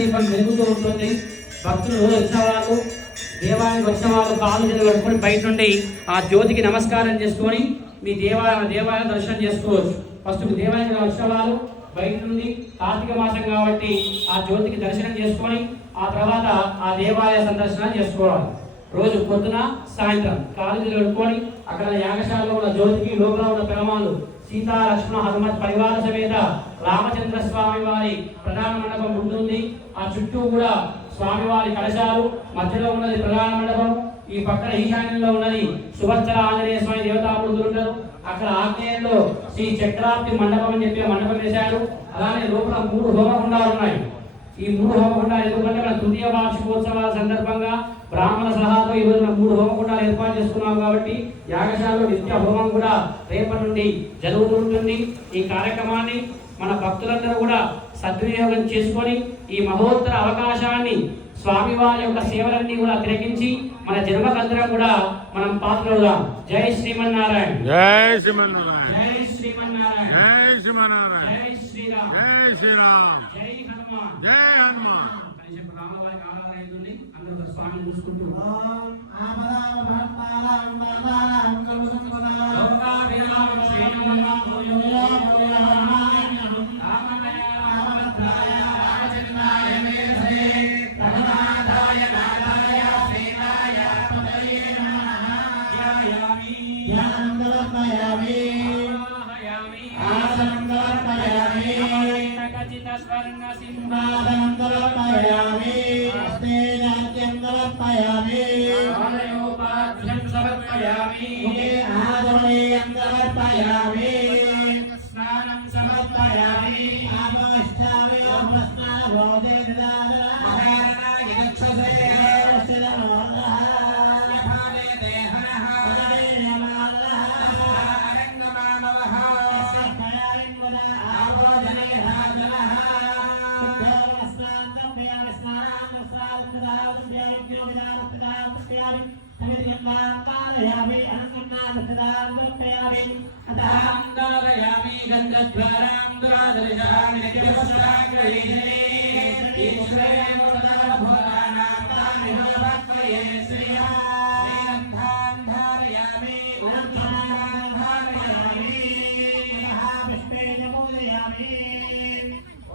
దీపం వెలుగుతూ ఉంటుంది. భక్తులు వచ్చిన వాళ్ళు, దేవాలయానికి వచ్చిన వాళ్ళు కాలు చేతులు కట్టుకొని బయట నుండి ఆ జ్యోతికి నమస్కారం చేసుకొని మీ దేవాలయం దర్శనం చేసుకోవచ్చు. ఫస్ట్ దేవాలయానికి వచ్చిన వాళ్ళు బయట నుండి కార్తీక మాసం కాబట్టి ఆ జ్యోతికి దర్శనం చేసుకొని ఆ తర్వాత ఆ దేవాలయ సందర్శన చేసుకోవాలి. రోజు పొద్దున సాయంత్రం కాలేజీలు పెట్టుకొని అక్కడ యాగశాలలో ఉన్న జ్యోతికి లోపల ఉన్న పెరమాలు సీతా లక్ష్మణ హనుమత్ పరివార సమేత రామచంద్ర స్వామి వారి ప్రధాన మండపం ఉంటుంది. ఆ చుట్టూ కూడా స్వామివారి కలశాలు, మధ్యలో ఉన్నది ప్రధాన మండపం, ఈ పక్కన ఈశాన్యంలో ఉన్నది సుభద్ర ఆంజనేయ స్వామి దేవతామూర్తులు ఉంటారు. అక్కడ ఆగ్నేయంలో శ్రీ చక్రాప్తి మండపం అని చెప్పి మండపం వేశాడు. అలానే లోపల 3 హోమగుండాలు ఉన్నాయి. ఈ 3 హోమగుండాలు ఎందుకంటే మన తృతీయ వార్షికోత్సవాల సందర్భంగా బ్రాహ్మణ సలహాతో ఈ రోజున 3 హోమగుండాలు ఏర్పాటు చేసుకున్నాం కాబట్టి యాగశాలలో నిత్య హోమం కూడా రేపటి నుండి జరుగుతుంటుంది. ఈ కార్యక్రమాన్ని మన భక్తులందరూ కూడా సద్వినియోగం చేసుకొని ఈ మహోత్తర అవకాశాన్ని స్వామివారి యొక్క సేవలన్నీ కూడా తిలకించి మన జన్మకందరం కూడా మనం పాత్రలుదాం. జై శ్రీమన్నారాయణ, జై శ్రీమన్నారాయణ, జై శ్రీమన్నారాయణ, జై శ్రీమన్నారాయణ, జై శ్రీరామ్, జై శ్రీరామ్, జై హనుమాన్, జై హనుమాన్. రామవారికి ఆరాధన అవుతుంది. అందరూ స్వామిని చూసుకుంటూ స్నానం సమర్పయామి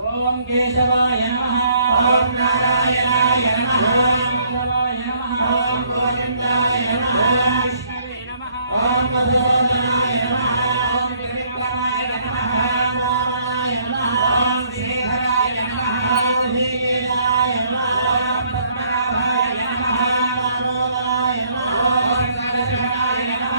ఓం కేశవాయ నమః, ఓం నారాయణాయ నమః, ఓం శివాయ నమః, ఓం గోవిందాయ నమః, విష్ణవే నమః, ఓం మధుసూదనాయ నమః, ఓం త్రివిక్రమాయ నమః, రామాయ నమః, ఓం శ్రీధరాయ నమః, ఓం శ్రీకేశాయ నమః, ఓం పద్మనాభాయ నమః, రామోదరాయ నమః, ఓం సరస్వతాయ నమః,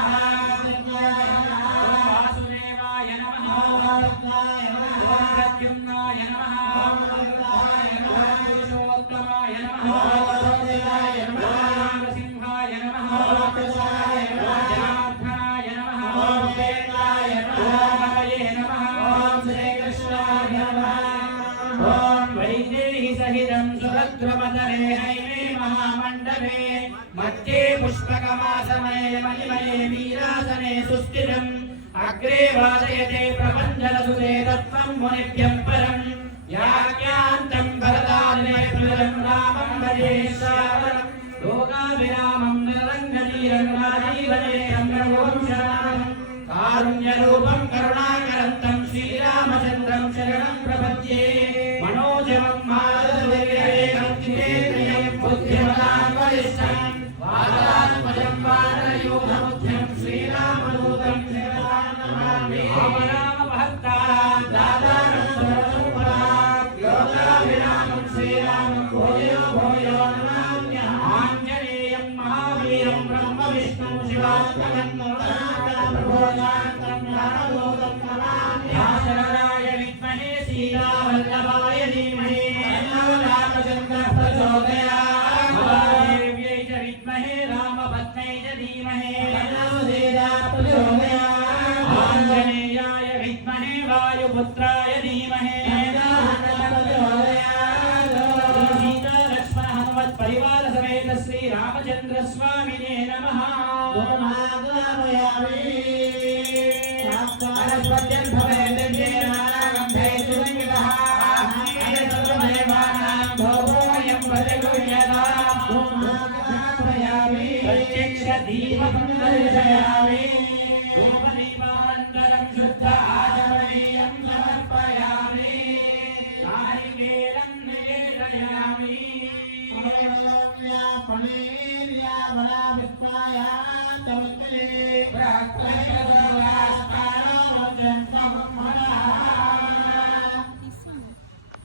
ఓం వాసుదేవాయ నమః, ఓం రత్నాయ నమః, ఓం ప్రద్యుమ్నాయ నమః, ఓం వరదాయ నమః, ఓం పురుషోత్తమాయ నమః, ఓం వసుదేవాయ నమః, ఓం నరసింహాయ నమః, ఓం కృష్ణాయ నమః, జనార్దనాయ నమః, ఓం వేదాయ నమః, ఓం హరయే నమః, ఓం శ్రీకృష్ణాయ నమః, ఓం వైదేహి సహితం సుభద్రపదరే హైమే మహామండపే మధ్యే పుష్పకమాసమయ మణిమయే వీరాసనే సుస్థిరం అగ్రే వాదయతే ప్రపంచరసుదే తత్వం మునిభ్యం పరం యాజ్ఞాంతం భరతాదినేత్రం రామం భజే శ్రావణం లోకాభిరామం నిరంగతీరం రాజీవనేయం రఘువంశనాథం కారుణ్యరూపం కరుణాకరంతం శ్రీరామచంద్రం శరణం ప్రపద్యే మనోజవం మారుతవేగం జితేంద్రియం బుద్ధిమతాం వరిష్టం వాతాత్మజం వానరయూథముఖ్యం శ్రీరామదూతం రామ రామ భక్తాం దాతారం సర్వసంపదాం యోగాభిరామం శ్రీరామం భూయో భూయో నమామ్యహం ఆంజనేయం మహావీరం బ్రహ్మ విష్ణుం శివాత్మకం ప్రబోధాంతం రామదూతం నమామ్యహం శరణాయ విద్మహే సీతావల్లభాయ ధీమహి తన్నో రామచంద్రః ప్రచోదయాత్ దేవ్యై చ విద్మహే రామపత్న్యై చ ధీమహి తన్నో సీతా ప్రచోదయాత్ ఆంజనేయాయ విద్మహే వాయుపుత్రాయ ధీమహి సీతా లక్ష్మణ హనుమత్ పరివార సమేత శ్రీ రామచంద్ర స్వామినే నమః. వనస్పత్యం భవేత్ దేవానాగంధే సురంగితః అయ సర్వదేవానాం ధూపోయం ప్రతిగృహ్యతా ప్రత్యక్ష దీపం దర్శయామి ధూపదీపానంతరం శుద్ధ ఆచమనీయం సమర్పయామి నారికేలం నివేదయామి పణేర్యా వనా విస్మయా తమస్తే